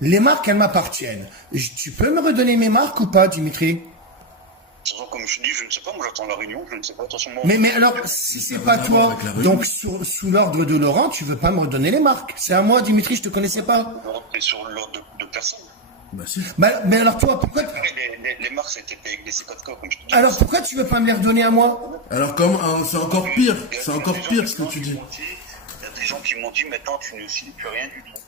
Les marques, elles m'appartiennent. Tu peux me redonner mes marques ou pas, Dimitri? Comme je dis, je ne sais pas, moi j'attends la réunion, je ne sais pas, attention moi. Mais alors, si c'est pas toi, donc sous l'ordre de Laurent, tu veux pas me redonner les marques. C'est à moi, Dimitri, je te connaissais pas. Non, t'es sur l'ordre de personne. Bah si. Mais alors toi, pourquoi... Les marques, ça a été payé avec des C4K, comme je te dis. Alors pourquoi tu veux pas me les redonner à moi? Alors c'est encore pire. C'est encore pire ce que tu dis. Il y a des gens qui m'ont dit, maintenant tu ne signes plus rien du tout.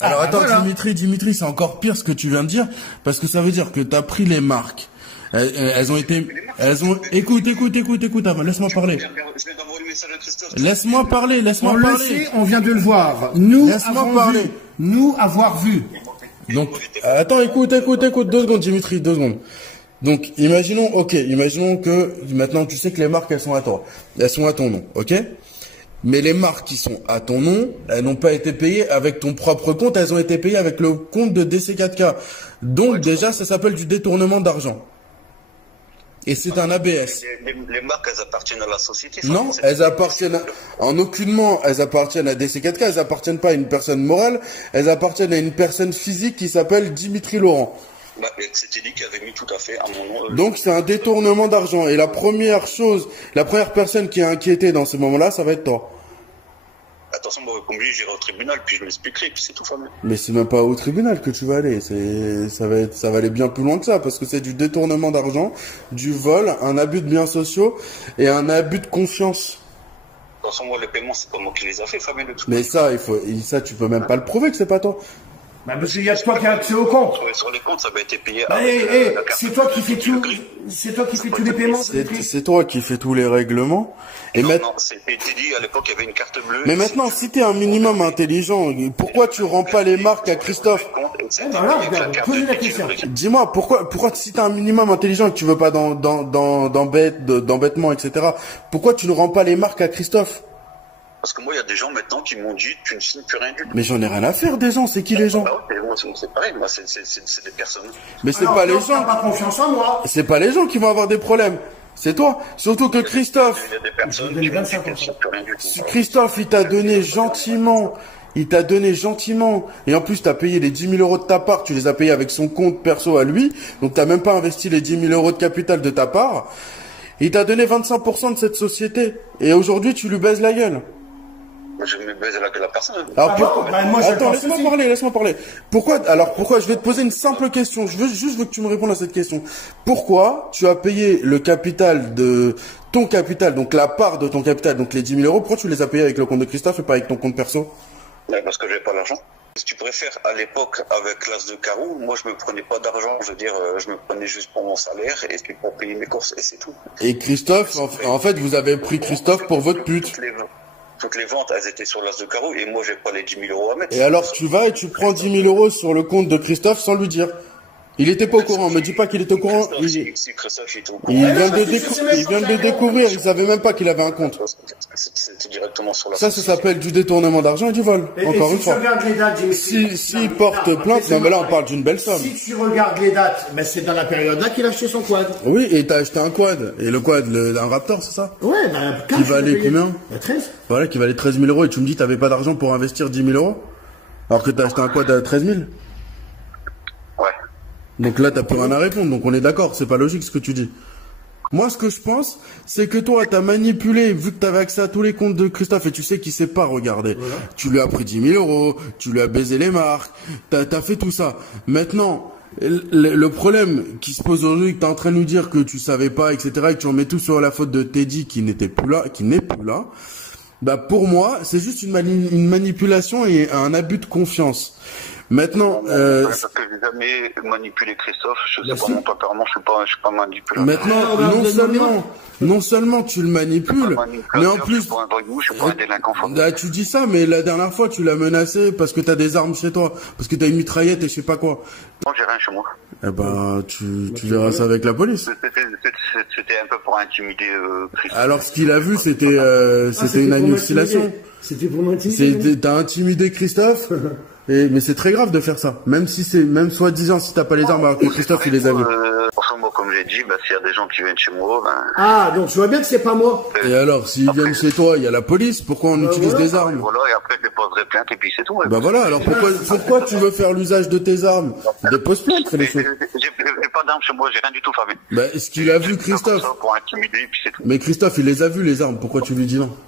Alors attends, voilà. Dimitri, c'est encore pire ce que tu viens de dire, parce que ça veut dire que t'as pris les marques. Elles ont, écoute, laisse-moi parler. Je vais d'envoyer le message à Christophe. Laisse-moi parler. On le sait, on vient de le voir. Nous Laisse-moi avons parler. vu. Nous avoir vu. Donc, attends, écoute, 2 secondes, Dimitri, 2 secondes. Donc, imaginons que maintenant tu sais que les marques elles sont à toi. Elles sont à ton nom, ok? Mais les marques qui sont à ton nom, elles n'ont pas été payées avec ton propre compte, elles ont été payées avec le compte de DC4K. Donc, déjà, ça s'appelle du détournement d'argent. Et c'est un ABS. Les marques, elles appartiennent à la société. Non, elles appartiennent en aucunement, elles appartiennent à DC4K, elles appartiennent pas à une personne morale, elles appartiennent à une personne physique qui s'appelle Dimitri Laurent. Bah, c'était dit qu'il avait mis tout à fait à mon nom. Donc c'est un détournement d'argent. Et la première personne qui est inquiétée dans ce moment-là, ça va être toi. Attention, moi, comme lui, j'irai au tribunal, puis je m'expliquerai, puis c'est tout, fameux. Mais c'est même pas au tribunal que tu vas aller. Ça va aller bien plus loin que ça, parce que c'est du détournement d'argent, du vol, un abus de biens sociaux et un abus de confiance. De toute façon, moi, les paiements, c'est pas moi qui les a fait, Fabien, de tout. Mais ça, tu peux même pas le prouver que c'est pas toi. Bah, parce qu'il y a toi qui as accès au compte. Sur les comptes, ça va être payé. C'est toi qui fais tout. C'est toi qui fais tous les paiements. C'est toi qui fais tous les règlements. Et non, c'était dit, à l'époque, il y avait une carte bleue. Mais maintenant, si t'es un minimum intelligent, pourquoi tu rends pas les marques à Christophe? Posez la question. Dis-moi, pourquoi si t'es un minimum intelligent et que tu veux pas d'embêtement, etc., pourquoi tu ne rends pas les marques à Christophe? Parce que moi, il y a des gens maintenant qui m'ont dit, tu ne signes plus rien du tout. Mais j'en ai rien à faire des gens, c'est qui les gens? Bah ouais, moi, c'est pareil, moi, c'est des personnes. Mais c'est pas les gens. T'as pas confiance en moi. C'est pas les gens qui vont avoir des problèmes. C'est toi. Surtout que Christophe. Il y a des personnes qui m'ont dit que tu ne signes plus rien du tout. Christophe, il t'a donné gentiment. Et en plus, t'as payé les 10 000 euros de ta part. Tu les as payés avec son compte perso à lui. Donc t'as même pas investi les 10 000 euros de capital de ta part. Il t'a donné 25% de cette société. Et aujourd'hui, tu lui baises la gueule. Je me baise la gueule à personne. Alors attends, laisse-moi parler. Pourquoi, je vais te poser une simple question. Je veux que tu me répondes à cette question. Pourquoi tu as payé le capital de ton capital, donc la part de ton capital, donc les 10 000 euros, pourquoi tu les as payés avec le compte de Christophe et pas avec ton compte perso? Parce que j'avais pas l'argent. Si tu préfères, à l'époque, avec l'as de carreau, moi je me prenais pas d'argent, je veux dire, je me prenais juste pour mon salaire et puis pour payer mes courses et c'est tout. Et Christophe, en fait, vous avez pris Christophe pour votre pute. Toutes les ventes, elles étaient sur l'as de carreau et moi j'ai pas les 10 000 euros à mettre. Et alors tu vas et tu prends 10 000 euros sur le compte de Christophe sans lui dire. Il était pas au courant, me dis pas qu'il était au courant. Il vient de le découvrir, il savait même pas qu'il avait un compte. C'était directement sur la Ça s'appelle du détournement d'argent et du vol. Encore une fois. S'il porte plainte, mais là on parle d'une belle somme. Si tu regardes les dates, ben c'est dans la période-là qu'il a acheté son quad. Oui, et t'as acheté un quad. Et le quad, un Raptor, c'est ça? Ouais, ben, qui valait combien? 13. Voilà, qui valait 13 000 euros et tu me dis t'avais pas d'argent pour investir 10 000 euros? Alors que t'as acheté un quad à 13 000? Ouais. Donc là, t'as plus rien à répondre, donc on est d'accord, c'est pas logique ce que tu dis. Moi, ce que je pense, c'est que toi, t'as manipulé, vu que t'avais accès à tous les comptes de Christophe, et tu sais qu'il sait pas regarder. Voilà. Tu lui as pris 10 000 euros, tu lui as baisé les marques, t'as fait tout ça. Maintenant, le problème qui se pose aujourd'hui, que t'es en train de nous dire que tu savais pas, etc., et que tu en mets tout sur la faute de Teddy qui n'est plus là, bah, pour moi, c'est juste une manipulation et un abus de confiance. Maintenant, parce que j'ai jamais manipulé Christophe, je sais pas, mon tempérament, je suis pas manipulateur. Maintenant, non seulement tu le manipules, mais en plus, je suis pas un voyou, je suis pas un délinquant. Là, tu dis ça, mais la dernière fois, tu l'as menacé parce que t'as des armes chez toi, parce que t'as une mitraillette et je sais pas quoi. Non, j'ai rien chez moi. Eh ben, tu verras ça avec la police. C'était un peu pour intimider Christophe. Alors, ce qu'il a vu, c'était une annihilation. C'était pour m'intimider. T'as intimidé Christophe. Mais c'est très grave de faire ça. Même soi-disant, si t'as pas les armes alors que Christophe, il les a vus. Franchement, comme je l'ai dit, bah, s'il y a des gens qui viennent chez moi, ben... Ah, donc je vois bien que c'est pas moi. Et alors, s'ils viennent chez toi, il y a la police, pourquoi on utilise des armes? Voilà, et après, je déposerai plainte, et puis c'est tout. Bah voilà, alors pourquoi tu veux faire l'usage de tes armes? Dépose plainte, fais les choses. J'ai pas d'armes chez moi, j'ai rien du tout, Fabien. Bah, est-ce qu'il a vu Christophe? Pour intimider, et puis c'est tout. Mais Christophe, il les a vus, les armes, pourquoi tu lui dis non?